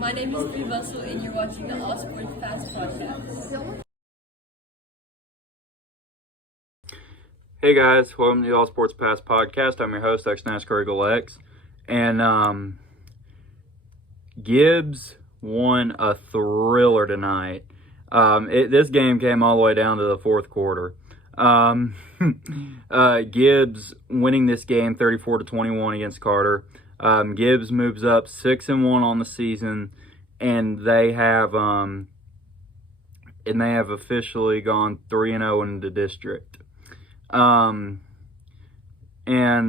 My name is Bree Russell, and you're watching the All Sports Pass podcast. Hey guys, welcome to the All Sports Pass podcast. I'm your host, ex-NASCAR Eagle X. And Gibbs won a thriller tonight. This game came all the way down to the fourth quarter. Gibbs winning this game 34-21 against Carter. Gibbs moves up 6-1 on the season, and they have officially gone 3-0 in the district. And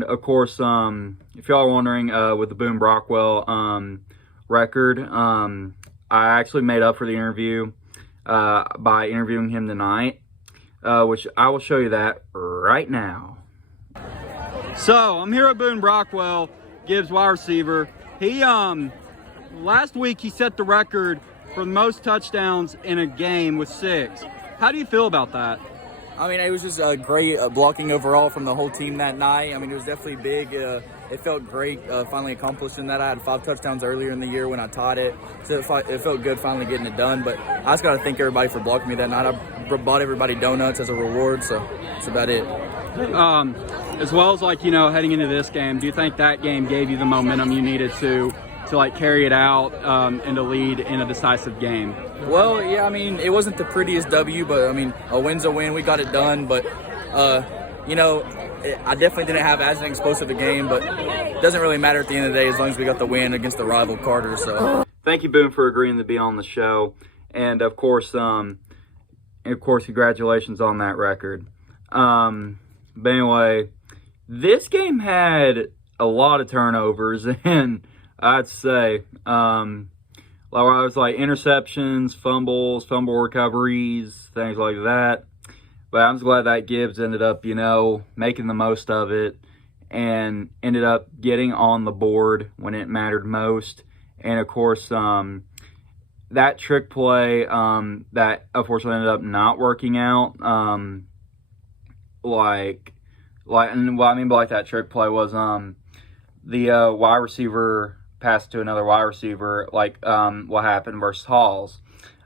of course, if y'all are wondering, with the Boone Brockwell record, I actually made up for the interview by interviewing him tonight, which I will show you that right now. So I'm here at Boone Brockwell, Gibbs wide receiver. He last week he set the record for the most touchdowns in a game with 6. How do you feel about that? I mean, it was just great blocking overall from the whole team that night. I mean, it was definitely big. It felt great finally accomplishing that. I had 5 touchdowns earlier in the year when I taught it, so it felt good finally getting it done. But I just got to thank everybody for blocking me that night. I bought everybody donuts as a reward, so that's about it. As well as, like, heading into this game, do you think that game gave you the momentum you needed to like carry it out and to lead in a decisive game? Well, yeah, I mean, it wasn't the prettiest W, but I mean, a win's a win. We got it done, but I definitely didn't have as an explosive a game, but it doesn't really matter at the end of the day as long as we got the win against the rival Carter. So thank you, Boone, for agreeing to be on the show, and of course, congratulations on that record. But anyway, this game had a lot of turnovers, and I'd say, interceptions, fumbles, fumble recoveries, things like that. But I'm just glad that Gibbs ended up, making the most of it and ended up getting on the board when it mattered most. And of course, that trick play that unfortunately ended up not working out, and what I mean by that trick play was the wide receiver pass to another wide receiver, what happened versus Halls.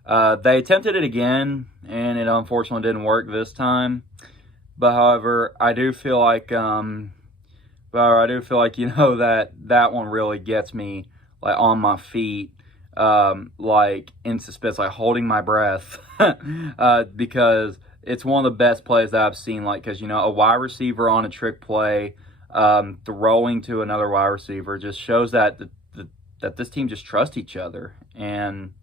They attempted it again, and it unfortunately didn't work this time. But however, I do feel like that one really gets me on my feet, in suspense, holding my breath, because it's one of the best plays that I've seen. Because a wide receiver on a trick play, throwing to another wide receiver just shows that that this team just trusts each other. And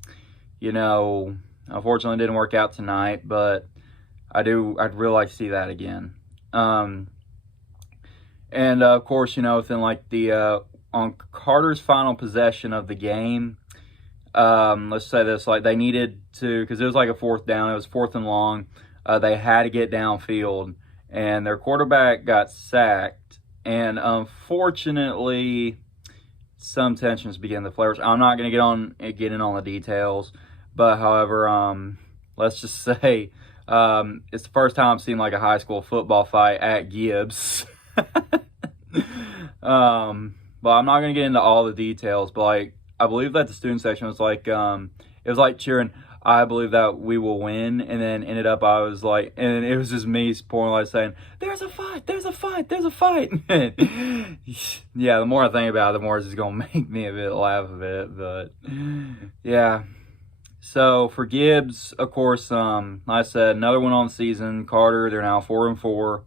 unfortunately it didn't work out tonight, but I'd really like to see that again. And of course, within on Carter's final possession of the game, let's say this, they needed to, because it was a fourth down, it was 4th and long, they had to get downfield, and their quarterback got sacked, and unfortunately some tensions began to flare. I'm not going to get in on the details, but however, let's just say it's the first time I've seen a high school football fight at Gibbs. But I'm not going to get into all the details. But I believe that the student section was it was cheering, "I believe that we will win," and then ended up and it was just me pouring saying, "There's a fight, there's a fight, there's a fight." Yeah, the more I think about it, the more it's just gonna make me laugh a bit. But yeah, so for Gibbs, of course, like I said, another one on the season. Carter, they're now 4-4,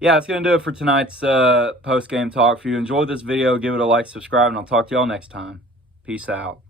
yeah, that's going to do it for tonight's post-game talk. If you enjoyed this video, give it a like, subscribe, and I'll talk to y'all next time. Peace out.